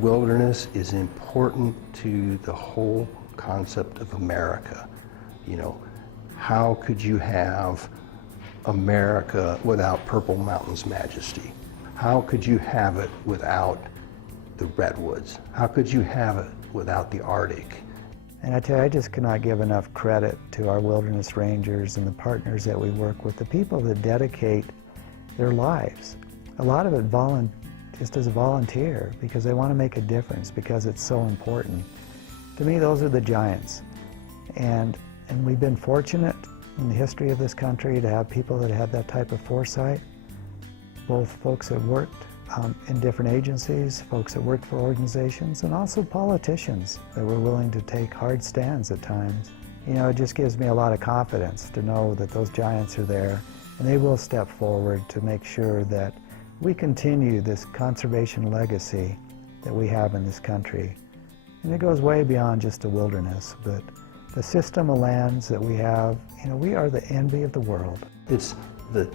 wilderness is important to the whole concept of America. You know, how could you have America without Purple Mountain's majesty? How could you have it without the redwoods? How could you have it without the Arctic? And I tell you, I just cannot give enough credit to our wilderness rangers and the partners that we work with, the people that dedicate their lives. A lot of it just as a volunteer, because they want to make a difference, because it's so important. To me, those are the giants. And we've been fortunate in the history of this country to have people that have that type of foresight, both folks that worked in different agencies, folks that worked for organizations, and also politicians that were willing to take hard stands at times. You know, it just gives me a lot of confidence to know that those giants are there, and they will step forward to make sure that we continue this conservation legacy that we have in this country. And it goes way beyond just the wilderness, but the system of lands that we have, you know, we are the envy of the world. It's the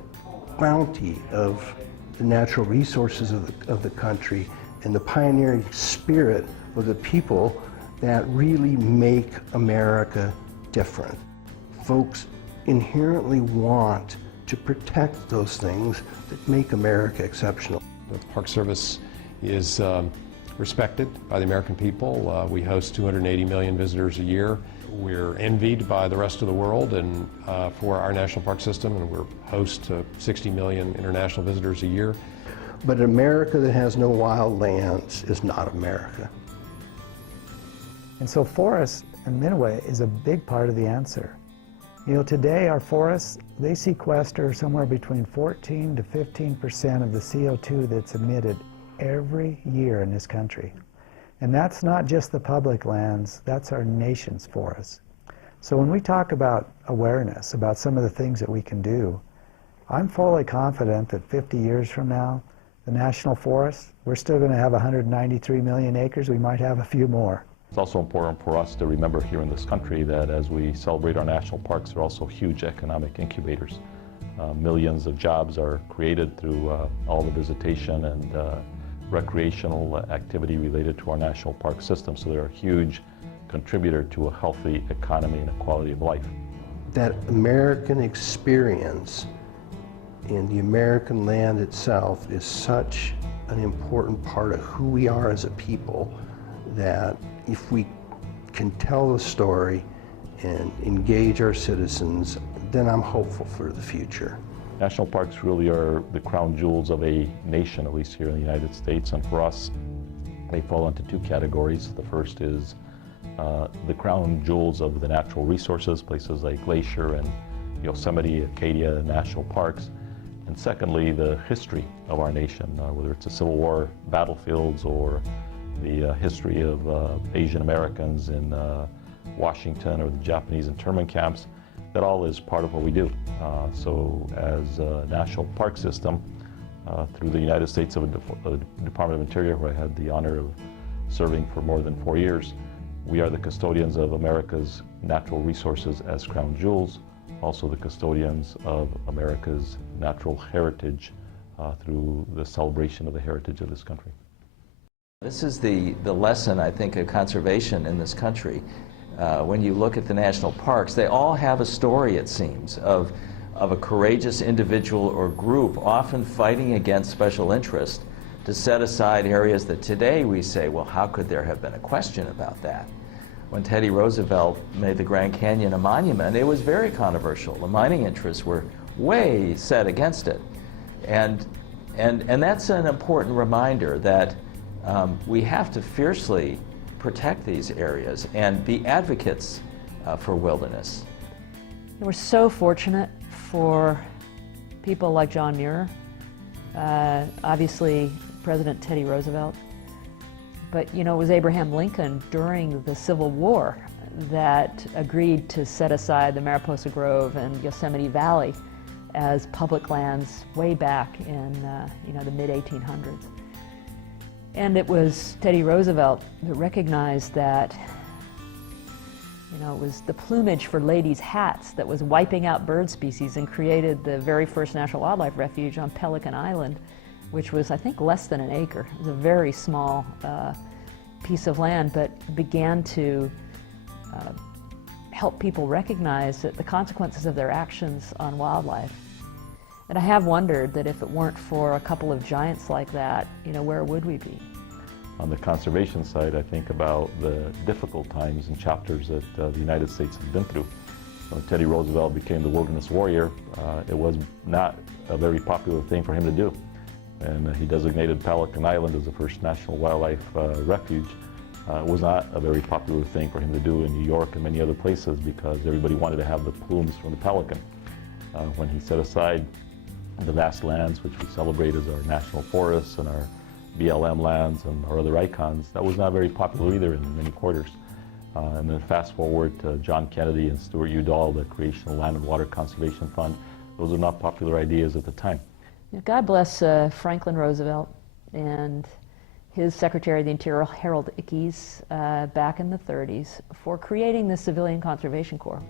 bounty of the natural resources of the country and the pioneering spirit of the people that really make America different. Folks inherently want to protect those things that make America exceptional. The Park Service is respected by the American people. We host 280 million visitors a year. We're envied by the rest of the world and for our national park system, and we're host to 60 million international visitors a year. But an America that has no wild lands is not America. And so forests, in many ways, is a big part of the answer. You know, today our forests, they sequester somewhere between 14 to 15% of the CO2 that's emitted every year in this country. And that's not just the public lands, that's our nation's forests. So when we talk about awareness, about some of the things that we can do, I'm fully confident that 50 years from now, the national forests, we're still going to have 193 million acres, we might have a few more. It's also important for us to remember here in this country that as we celebrate our national parks, they're also huge economic incubators. Millions of jobs are created through all the visitation and recreational activity related to our national park system, so they're a huge contributor to a healthy economy and a quality of life. That American experience in the American land itself is such an important part of who we are as a people that if we can tell the story and engage our citizens, then I'm hopeful for the future. National parks really are the crown jewels of a nation, at least here in the United States, and for us, they fall into two categories. The first is the crown jewels of the natural resources, places like Glacier and Yosemite, Acadia national parks. And secondly, the history of our nation, whether it's the Civil War battlefields or the history of Asian Americans in Washington or the Japanese internment camps. That all is part of what we do. So as a national park system, through the United States Department of Interior, where I had the honor of serving for more than 4 years, we are the custodians of America's natural resources as crown jewels, also the custodians of America's natural heritage through the celebration of the heritage of this country. This is the lesson, I think, of conservation in this country. When you look at the national parks, they all have a story, it seems, of a courageous individual or group often fighting against special interest to set aside areas that today we say, well, how could there have been a question about that? When Teddy Roosevelt made the Grand Canyon a monument, it was very controversial. The mining interests were way set against it. And that's an important reminder that we have to fiercely protect these areas and be advocates for wilderness. We're so fortunate for people like John Muir, obviously President Teddy Roosevelt, but it was Abraham Lincoln during the Civil War that agreed to set aside the Mariposa Grove and Yosemite Valley as public lands way back in the mid-1800s. And it was Teddy Roosevelt that recognized that it was the plumage for ladies' hats that was wiping out bird species and created the very first National Wildlife Refuge on Pelican Island, which was, I think, less than an acre. It was a very small piece of land, but began to help people recognize that the consequences of their actions on wildlife. And I have wondered that if it weren't for a couple of giants like that, where would we be? On the conservation side, I think about the difficult times and chapters that the United States has been through. When Teddy Roosevelt became the wilderness warrior, it was not a very popular thing for him to do. And he designated Pelican Island as the first national wildlife refuge. It was not a very popular thing for him to do in New York and many other places because everybody wanted to have the plumes from the pelican. When he set aside the vast lands which we celebrate as our national forests and our BLM lands and our other icons, that was not very popular either in many quarters. And then fast forward to John Kennedy and Stuart Udall, the creation of the Land and Water Conservation Fund. Those are not popular ideas at the time. God bless Franklin Roosevelt and his Secretary of the Interior, Harold Ickes, back in the 30s for creating the Civilian Conservation Corps,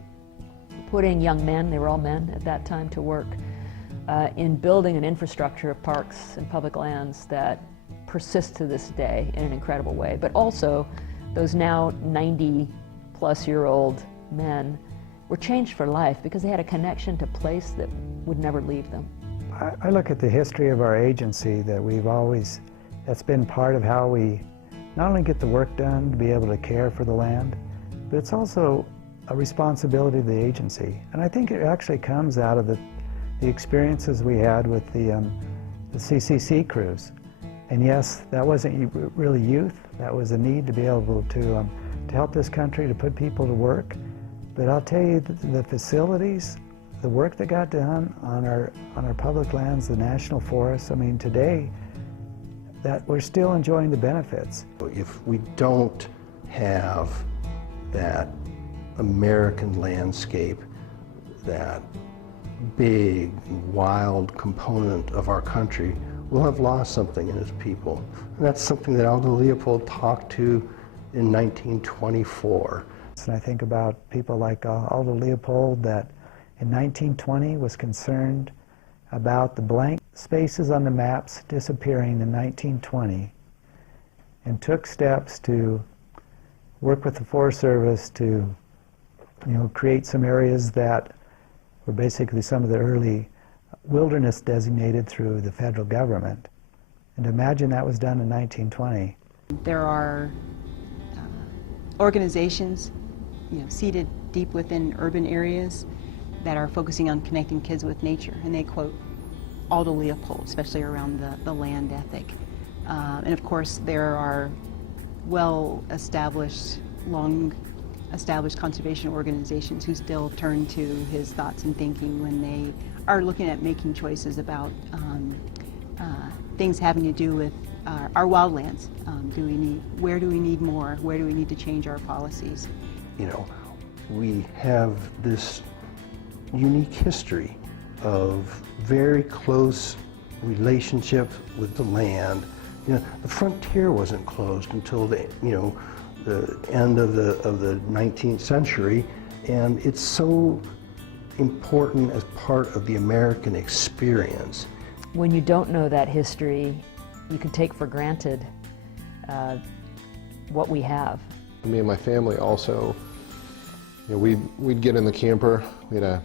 putting young men, they were all men at that time, to work in building an infrastructure of parks and public lands that persist to this day in an incredible way. But also, those now 90-plus-year-old men were changed for life because they had a connection to place that would never leave them. I look at the history of our agency that's been part of how we not only get the work done to be able to care for the land, but it's also a responsibility of the agency. And I think it actually comes out of the experiences we had with the CCC crews. And yes, that wasn't really youth, that was a need to be able to help this country, to put people to work. But I'll tell you, the facilities, the work that got done on our public lands, the national forests, I mean, today, that we're still enjoying the benefits. If we don't have that American landscape, that big, wild component of our country, we'll have lost something in its people. And that's something that Aldo Leopold talked to in 1924. And I think about people like Aldo Leopold that in 1920 was concerned about the blank spaces on the maps disappearing in 1920 and took steps to work with the Forest Service to create some areas that were basically some of the early wilderness designated through the federal government. And imagine that was done in 1920. There are organizations seated deep within urban areas that are focusing on connecting kids with nature, and they quote Aldo Leopold, especially around the land ethic. And of course there are well-established, long-established conservation organizations who still turn to his thoughts and thinking when they are looking at making choices about things having to do with our wildlands. Where do we need more? Where do we need to change our policies? We have this unique history of very close relationship with the land. The frontier wasn't closed until the end of the 19th century, and it's so important as part of the American experience. When you don't know that history, you can take for granted what we have. Me and my family also, we'd get in the camper. We had a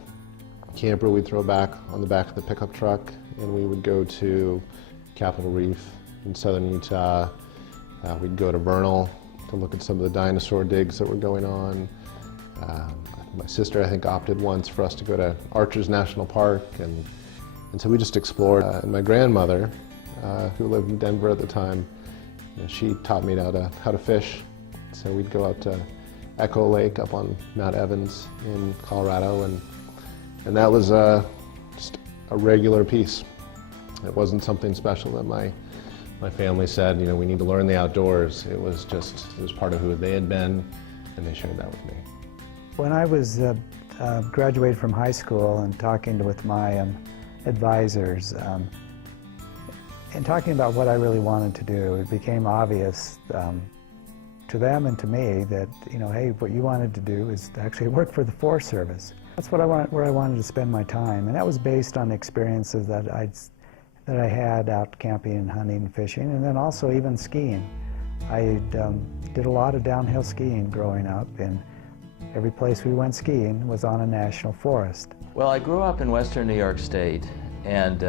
camper we'd throw back on the back of the pickup truck, and we would go to Capitol Reef in southern Utah. We'd go to Vernal to look at some of the dinosaur digs that were going on. My sister, I think, opted once for us to go to Arches National Park, and so we just explored. And my grandmother, who lived in Denver at the time, she taught me how to fish. So we'd go out to Echo Lake up on Mount Evans in Colorado, and that was just a regular piece. It wasn't something special that my family said, we need to learn the outdoors. It was part of who they had been, and they shared that with me. When I was graduated from high school and talking with my advisors and talking about what I really wanted to do, it became obvious to them and to me that, hey, what you wanted to do is to actually work for the Forest Service. That's where I wanted to spend my time, and that was based on experiences that I had out camping and hunting and fishing, and then also even skiing. I did a lot of downhill skiing growing up, and every place we went skiing was on a national forest. Well, I grew up in western New York State, and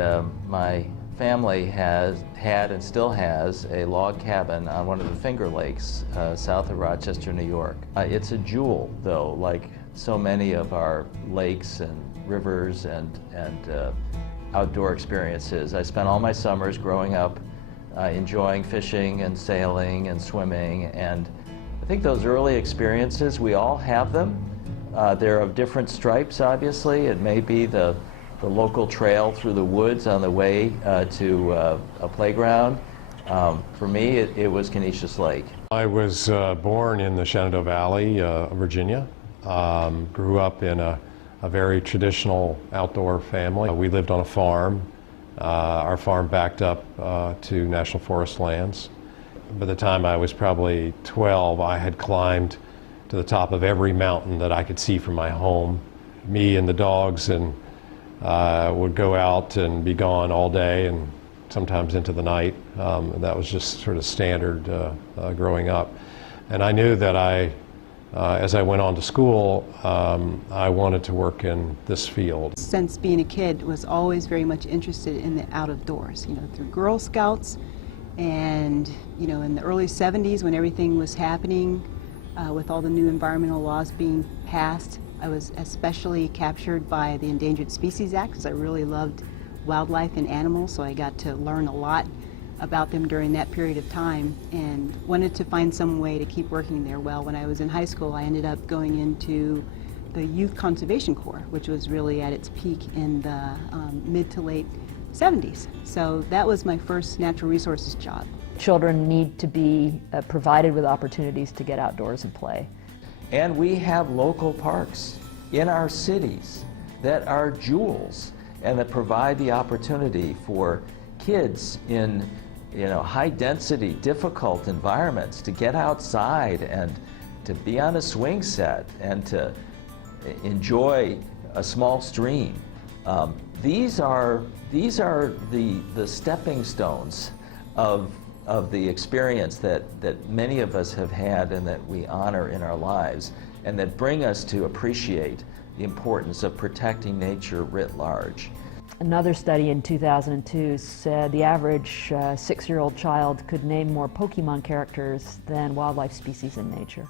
my family had and still has a log cabin on one of the Finger Lakes south of Rochester, New York. It's a jewel, though, like so many of our lakes and rivers and outdoor experiences. I spent all my summers growing up enjoying fishing and sailing and swimming, and I think those early experiences, we all have them. They're of different stripes, obviously. It may be the local trail through the woods on the way to a playground. For me, it was Canisius Lake. I was born in the Shenandoah Valley, Virginia. Grew up in a very traditional outdoor family. We lived on a farm. Our farm backed up to National Forest lands. By the time I was probably 12, I had climbed to the top of every mountain that I could see from my home. Me and the dogs and would go out and be gone all day and sometimes into the night. That was just sort of standard growing up. And I knew that as I went on to school, I wanted to work in this field. Since being a kid, was always very much interested in the out of doors, through Girl Scouts, and in the early 70s when everything was happening with all the new environmental laws being passed, I was especially captured by the Endangered Species Act because I really loved wildlife and animals, so I got to learn a lot about them during that period of time and wanted to find some way to keep working there. Well, when I was in high school, I ended up going into the Youth Conservation Corps, which was really at its peak in the mid to late 70s. So that was my first natural resources job. Children need to be provided with opportunities to get outdoors and play. And we have local parks in our cities that are jewels and that provide the opportunity for kids in high density, difficult environments to get outside and to be on a swing set and to enjoy a small stream. These are the stepping stones of the experience that many of us have had and that we honor in our lives, and that bring us to appreciate the importance of protecting nature writ large. Another study in 2002 said the average 6-year-old child could name more Pokemon characters than wildlife species in nature.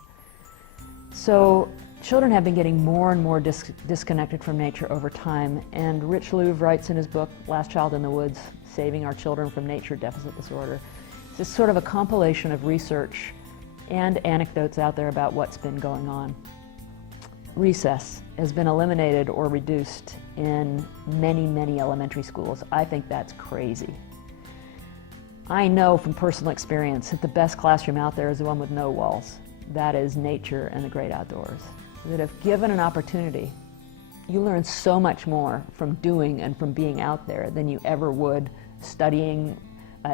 So children have been getting more and more disconnected from nature over time, and Rich Louv writes in his book, Last Child in the Woods, Saving Our Children from Nature Deficit Disorder. It's sort of a compilation of research and anecdotes out there about what's been going on. Recess has been eliminated or reduced in many, many elementary schools. I think that's crazy. I know from personal experience that the best classroom out there is the one with no walls. That is nature and the great outdoors. That if given an opportunity, you learn so much more from doing and from being out there than you ever would studying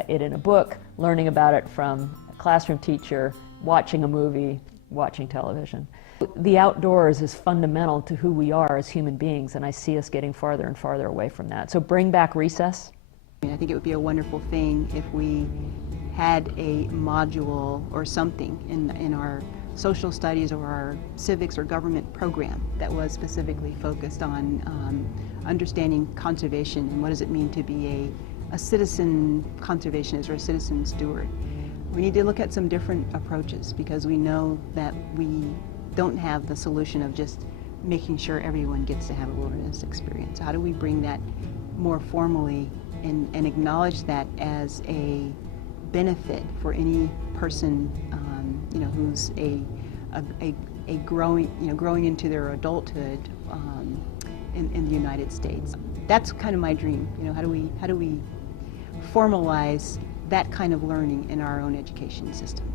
it in a book, learning about it from a classroom teacher, watching a movie, watching television. The outdoors is fundamental to who we are as human beings, and I see us getting farther and farther away from that. So bring back recess. I think it would be a wonderful thing if we had a module or something in our social studies or our civics or government program that was specifically focused on understanding conservation and what does it mean to be a citizen conservationist or a citizen steward. We need to look at some different approaches because we know that we don't have the solution of just making sure everyone gets to have a wilderness experience. How do we bring that more formally and acknowledge that as a benefit for any person, who's growing into their adulthood in the United States. That's kind of my dream. How do we formalize that kind of learning in our own education system?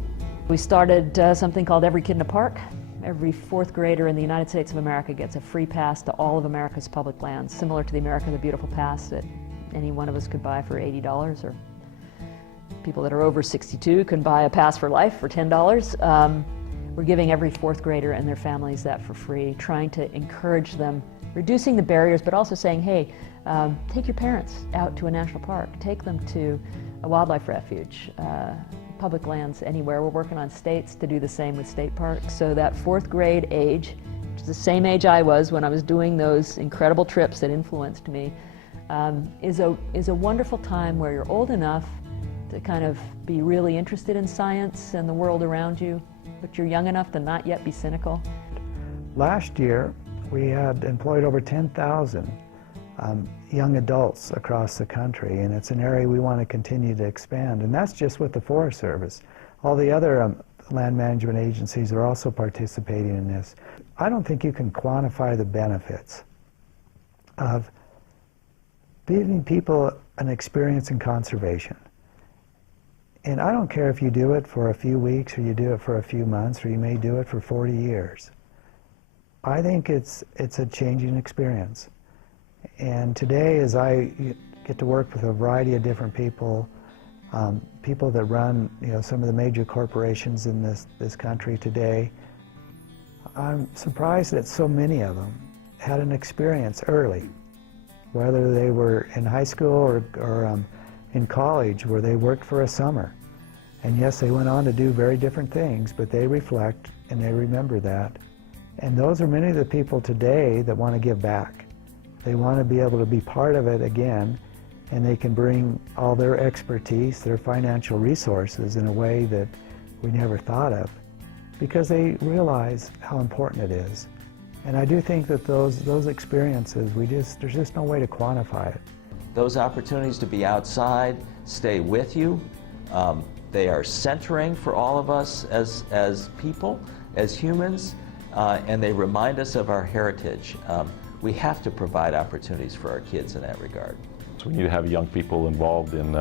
We started something called Every Kid in a Park. Every 4th grader in the United States of America gets a free pass to all of America's public lands, similar to the America the Beautiful pass that any one of us could buy for $80, or people that are over 62 can buy a pass for life for $10. We're giving every 4th grader and their families that for free, trying to encourage them, reducing the barriers, but also saying, hey, take your parents out to a national park, take them to a wildlife refuge, public lands anywhere. We're working on states to do the same with state parks. So that 4th grade age, which is the same age I was when I was doing those incredible trips that influenced me, is a wonderful time where you're old enough to kind of be really interested in science and the world around you, but you're young enough to not yet be cynical. Last year, we had employed over 10,000 young adults across the country, and it's an area we want to continue to expand, and that's just with the Forest Service. All the other land management agencies are also participating in this. I don't think you can quantify the benefits of giving people an experience in conservation. And I don't care if you do it for a few weeks, or you do it for a few months, or you may do it for 40 years. I think it's a changing experience. And today, as I get to work with a variety of different people, people that run some of the major corporations in this country today, I'm surprised that so many of them had an experience early, whether they were in high school or in college, where they worked for a summer. And yes, they went on to do very different things, but they reflect and they remember that. And those are many of the people today that want to give back. They want to be able to be part of it again, and they can bring all their expertise, their financial resources in a way that we never thought of, because they realize how important it is. And I do think that those experiences, there's just no way to quantify it. Those opportunities to be outside stay with you. They are centering for all of us as people, as humans, and they remind us of our heritage. We have to provide opportunities for our kids in that regard. So we need to have young people involved in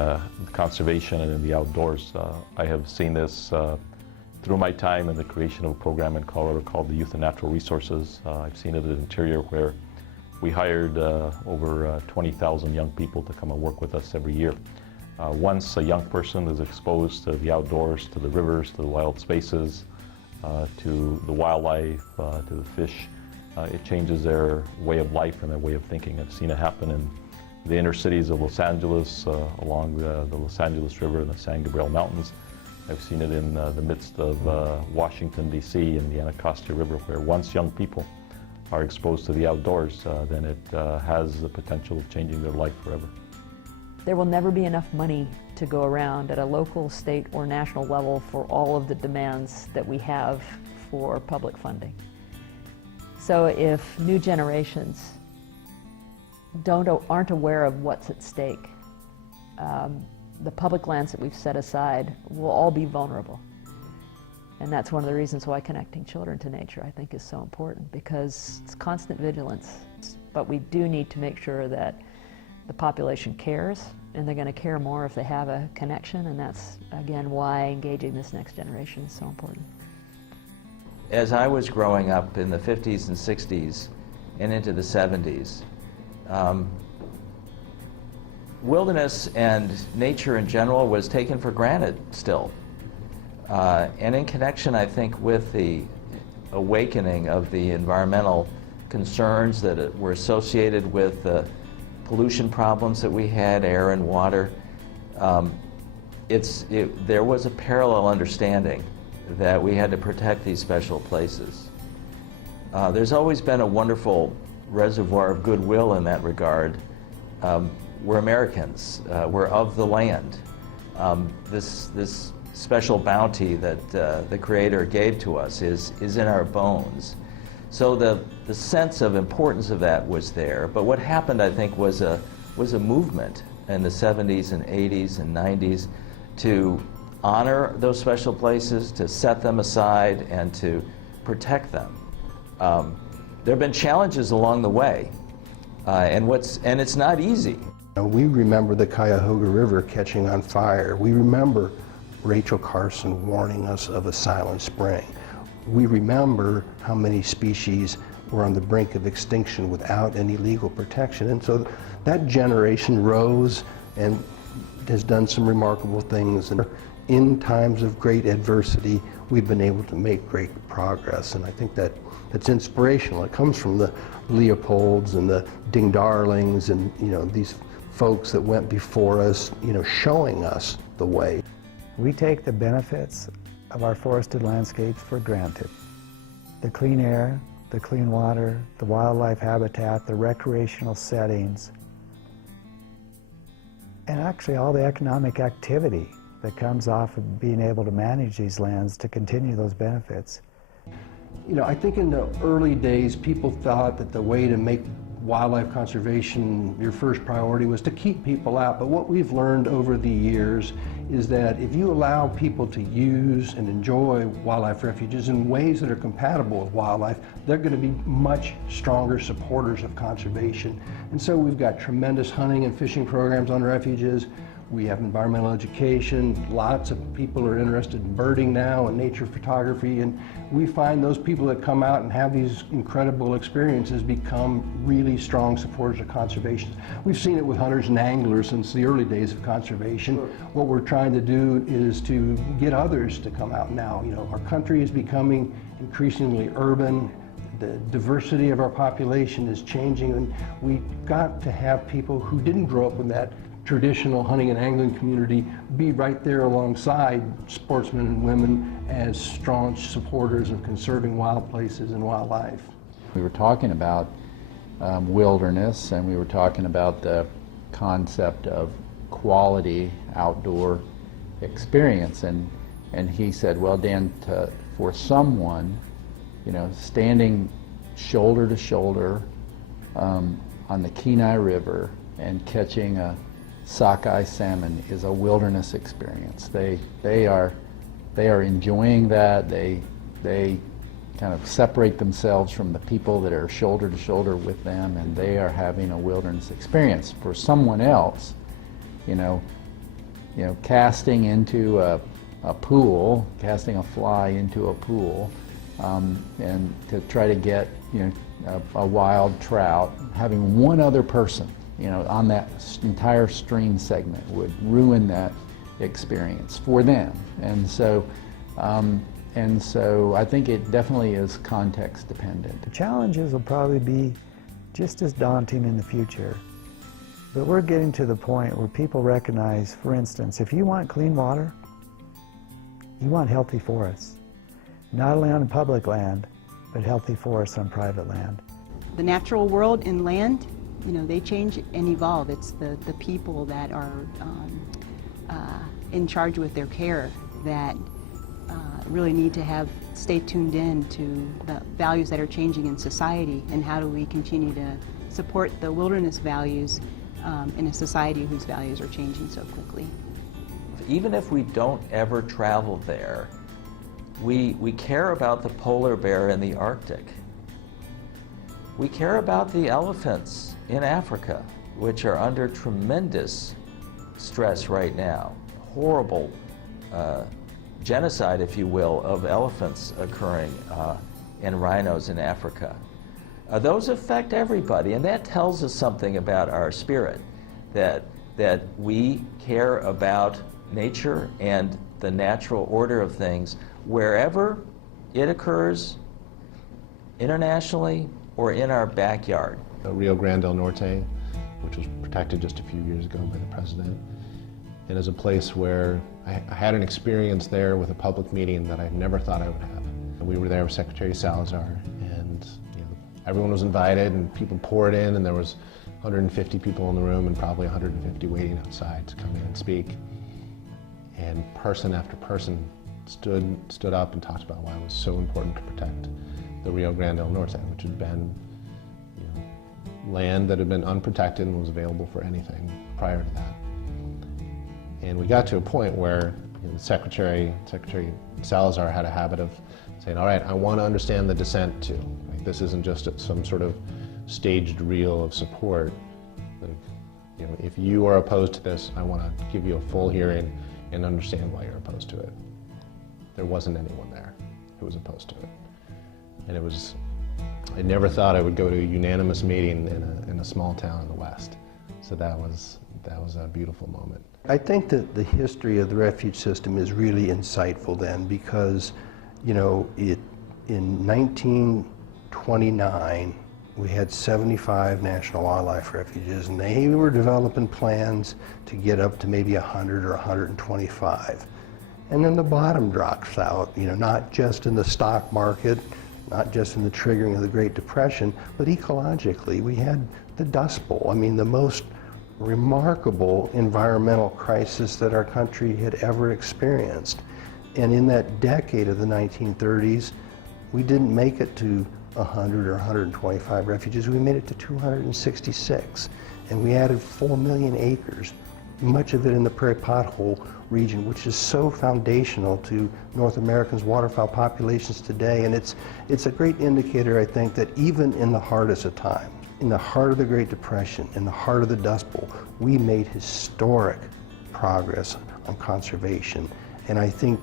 conservation and in the outdoors. I have seen this through my time in the creation of a program in Colorado called the Youth and Natural Resources. I've seen it at Interior, where we hired over 20,000 young people to come and work with us every year. Once a young person is exposed to the outdoors, to the rivers, to the wild spaces, to the wildlife, to the fish, it changes their way of life and their way of thinking. I've seen it happen in the inner cities of Los Angeles, along the Los Angeles River and the San Gabriel Mountains. I've seen it in the midst of Washington, D.C. and the Anacostia River, where once young people are exposed to the outdoors, then it has the potential of changing their life forever. There will never be enough money to go around at a local, state, or national level for all of the demands that we have for public funding. So if new generations aren't aware of what's at stake, the public lands that we've set aside will all be vulnerable. And that's one of the reasons why connecting children to nature, I think, is so important, because it's constant vigilance. But we do need to make sure that the population cares, and they're going to care more if they have a connection, and that's, again, why engaging this next generation is so important. As I was growing up in the 50s and 60s and into the 70s, wilderness and nature in general was taken for granted still. And in connection, I think, with the awakening of the environmental concerns that were associated with the pollution problems that we had, air and water, there was a parallel understanding that we had to protect these special places. There's always been a wonderful reservoir of goodwill in that regard. We're Americans. We're of the land. This special bounty that the Creator gave to us is in our bones. So the sense of importance of that was there. But what happened, I think, was a movement in the 70s and 80s and 90s to honor those special places, to set them aside, and to protect them. There have been challenges along the way, and it's not easy. We remember the Cuyahoga River catching on fire. We remember Rachel Carson warning us of a silent spring. We remember how many species were on the brink of extinction without any legal protection. And so that generation rose and has done some remarkable things. And in times of great adversity, we've been able to make great progress. And I think that's inspirational. It comes from the Leopolds and the Ding Darlings and these folks that went before us, showing us the way. We take the benefits of our forested landscapes for granted. The clean air, the clean water, the wildlife habitat, the recreational settings, and actually all the economic activity that comes off of being able to manage these lands to continue those benefits. You know, I think in the early days, people thought that the way to make wildlife conservation your first priority was to keep people out. But what we've learned over the years is that if you allow people to use and enjoy wildlife refuges in ways that are compatible with wildlife, they're going to be much stronger supporters of conservation. And so we've got tremendous hunting and fishing programs on refuges. We have environmental education. Lots of people are interested in birding now and nature photography, and we find those people that come out and have these incredible experiences become really strong supporters of conservation. We've seen it with hunters and anglers since the early days of conservation. Sure. What we're trying to do is to get others to come out now. You know, our country is becoming increasingly urban. The diversity of our population is changing, and we've got to have people who didn't grow up in that traditional hunting and angling community be right there alongside sportsmen and women as strong supporters of conserving wild places and wildlife. We were talking about wilderness, and we were talking about the concept of quality outdoor experience, and he said, well, Dan, for someone, you know, standing shoulder to shoulder on the Kenai River and catching a sockeye salmon is a wilderness experience. They are enjoying that. They kind of separate themselves from the people that are shoulder to shoulder with them, and they are having a wilderness experience. For someone else, you know, casting into a pool, casting a fly into a pool, and to try to get, you know, a wild trout, having one other person, you know, on that entire stream segment would ruin that experience for them. And so I think it definitely is context dependent. The challenges will probably be just as daunting in the future. But we're getting to the point where people recognize, for instance, if you want clean water, you want healthy forests. Not only on public land, but healthy forests on private land. The natural world and land, you know, they change and evolve. It's the people that are in charge with their care that really need to stay tuned in to the values that are changing in society, and how do we continue to support the wilderness values in a society whose values are changing so quickly. Even if we don't ever travel there, we care about the polar bear in the Arctic. We care about the elephants in Africa, which are under tremendous stress right now. Horrible genocide, if you will, of elephants occurring and rhinos in Africa. Those affect everybody, and that tells us something about our spirit, that we care about nature and the natural order of things wherever it occurs, internationally or in our backyard. Rio Grande del Norte, which was protected just a few years ago by the president, and is a place where I had an experience there with a public meeting that I never thought I would have. And we were there with Secretary Salazar, and everyone was invited, and people poured in, and there was 150 people in the room and probably 150 waiting outside to come in and speak. And person after person stood up and talked about why it was so important to protect the Rio Grande del Norte, which had been land that had been unprotected and was available for anything prior to that. And we got to a point where Secretary Salazar had a habit of saying, all right, I want to understand the dissent too. Like, this isn't just some sort of staged reel of support. Like, if you are opposed to this, I want to give you a full hearing and understand why you're opposed to it. There wasn't anyone there who was opposed to it. And I never thought I would go to a unanimous meeting in a small town in the West. So that was a beautiful moment. I think that the history of the refuge system is really insightful then, because, in 1929, we had 75 national wildlife refuges, and they were developing plans to get up to maybe 100 or 125. and then the bottom drops out, not just in the stock market, not just in the triggering of the Great Depression, but ecologically. We had the Dust Bowl, the most remarkable environmental crisis that our country had ever experienced. And in that decade of the 1930s, we didn't make it to 100 or 125 refuges, we made it to 266. And we added 4 million acres, much of it in the prairie pothole region, which is so foundational to North America's waterfowl populations today. And it's a great indicator, I think, that even in the hardest of time, in the heart of the Great Depression, in the heart of the Dust Bowl, we made historic progress on conservation. And I think,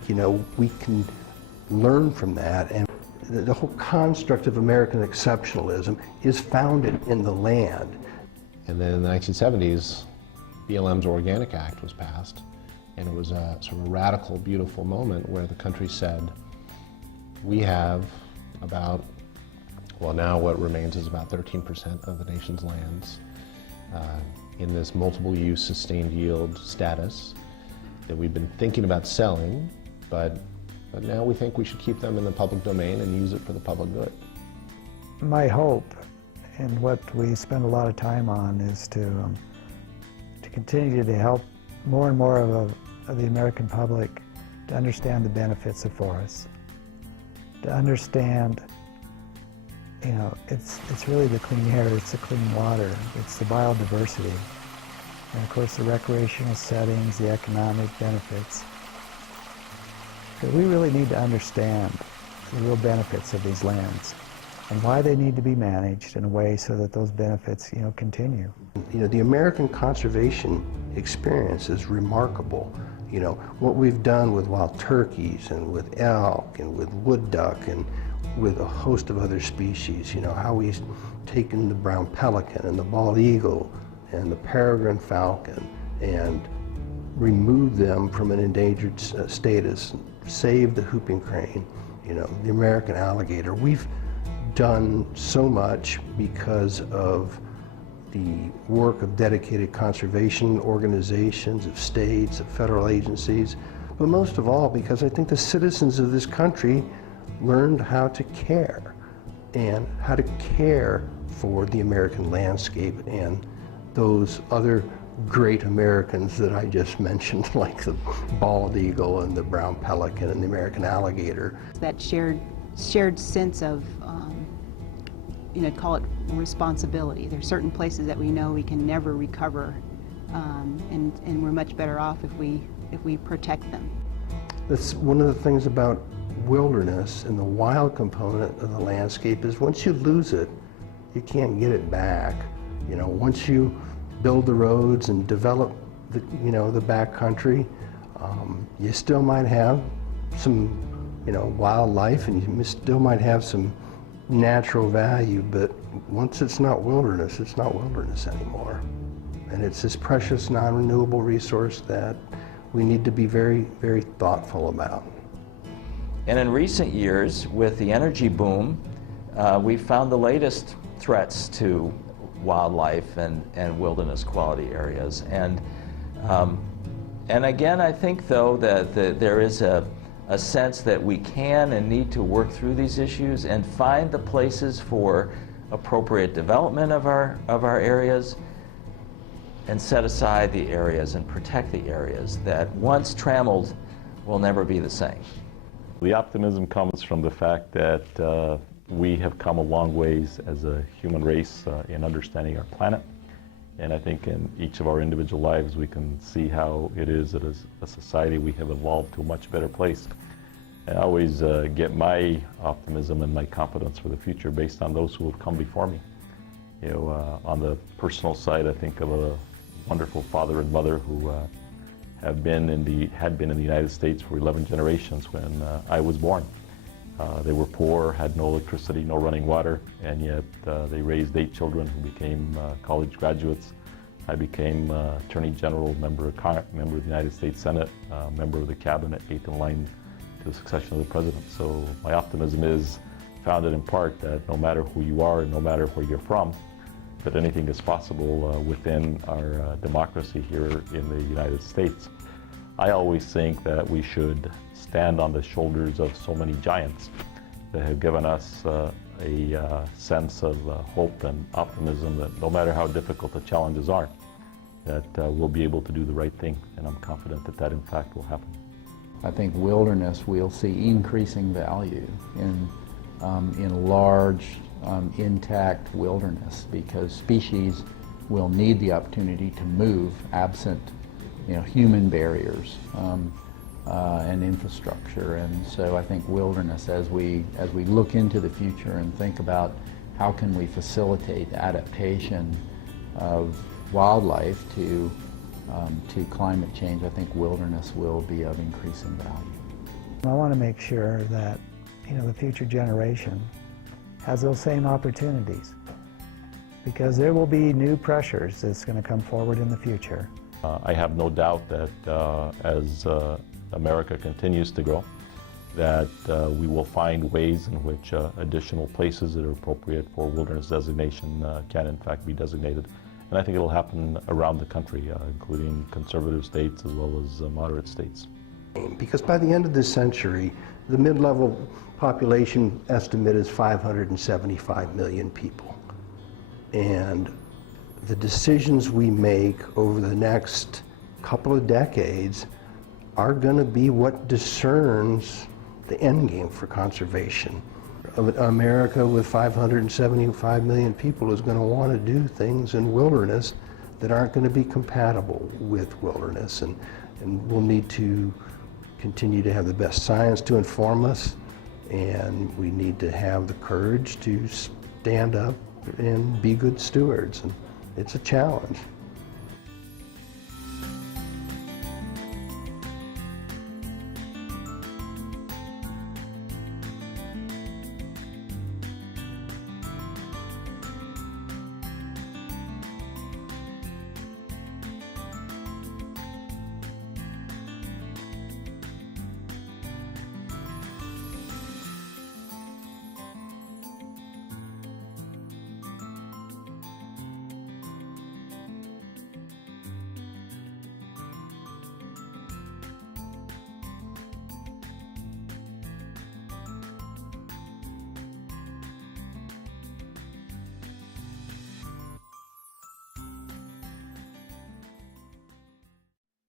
we can learn from that. And the whole construct of American exceptionalism is founded in the land. And then in the 1970s, BLM's Organic Act was passed, and it was a sort of radical, beautiful moment where the country said, we have about, well, now what remains is about 13% of the nation's lands in this multiple use sustained yield status that we've been thinking about selling, but now we think we should keep them in the public domain and use it for the public good. My hope, and what we spend a lot of time on, is to continue to help more and more of the American public to understand the benefits of forests, to understand, it's really the clean air, it's the clean water, it's the biodiversity, and of course the recreational settings, the economic benefits. But we really need to understand the real benefits of these lands and why they need to be managed in a way so that those benefits, continue. The American conservation experience is remarkable. What we've done with wild turkeys and with elk and with wood duck and with a host of other species, how we've taken the brown pelican and the bald eagle and the peregrine falcon and removed them from an endangered status, saved the whooping crane, the American alligator. We've done so much because of the work of dedicated conservation organizations, of states, of federal agencies, but most of all because I think the citizens of this country learned how to care, and how to care for the American landscape and those other great Americans that I just mentioned, like the bald eagle and the brown pelican and the American alligator. That shared sense of, call it responsibility. There's certain places that we know we can never recover, and we're much better off if we protect them. That's one of the things about wilderness and the wild component of the landscape is once you lose it, you can't get it back. Once you build the roads and develop the backcountry, you still might have some wildlife, and you still might have some natural value, but once it's not wilderness anymore. And it's this precious non-renewable resource that we need to be very, very thoughtful about. And in recent years, with the energy boom, we've found the latest threats to wildlife and wilderness quality areas. And again, I think, though, that there is a sense that we can and need to work through these issues and find the places for appropriate development of our areas, and set aside the areas and protect the areas that once trammeled will never be the same. The optimism comes from the fact that we have come a long ways as a human race in understanding our planet. And I think in each of our individual lives we can see how it is that as a society we have evolved to a much better place. I always get my optimism and my confidence for the future based on those who have come before me. On the personal side, I think of a wonderful father and mother who had been in the United States for 11 generations when I was born. They were poor, had no electricity, no running water, and yet they raised 8 children who became college graduates. I became Attorney General, member of the United States Senate, member of the Cabinet, 8th in line to the succession of the President. So my optimism is founded in part that no matter who you are and no matter where you're from, that anything is possible within our democracy here in the United States. I always think that we should stand on the shoulders of so many giants that have given us a sense of hope and optimism that no matter how difficult the challenges are, that we'll be able to do the right thing, and I'm confident that that in fact will happen. I think wilderness we'll see increasing value in large, intact wilderness, because species will need the opportunity to move absent, human barriers and infrastructure. And so I think wilderness, as we look into the future and think about how can we facilitate adaptation of wildlife to climate change, I think wilderness will be of increasing value. I want to make sure that the future generation has those same opportunities, because there will be new pressures that's going to come forward in the future. I have no doubt that as America continues to grow, that we will find ways in which additional places that are appropriate for wilderness designation can in fact be designated. And I think it will happen around the country, including conservative states as well as moderate states. Because by the end of this century, the mid-level population estimate is 575 million people. And the decisions we make over the next couple of decades are going to be what discerns the end game for conservation. America with 575 million people is going to want to do things in wilderness that aren't going to be compatible with wilderness, and we'll need to continue to have the best science to inform us, and we need to have the courage to stand up and be good stewards, and it's a challenge.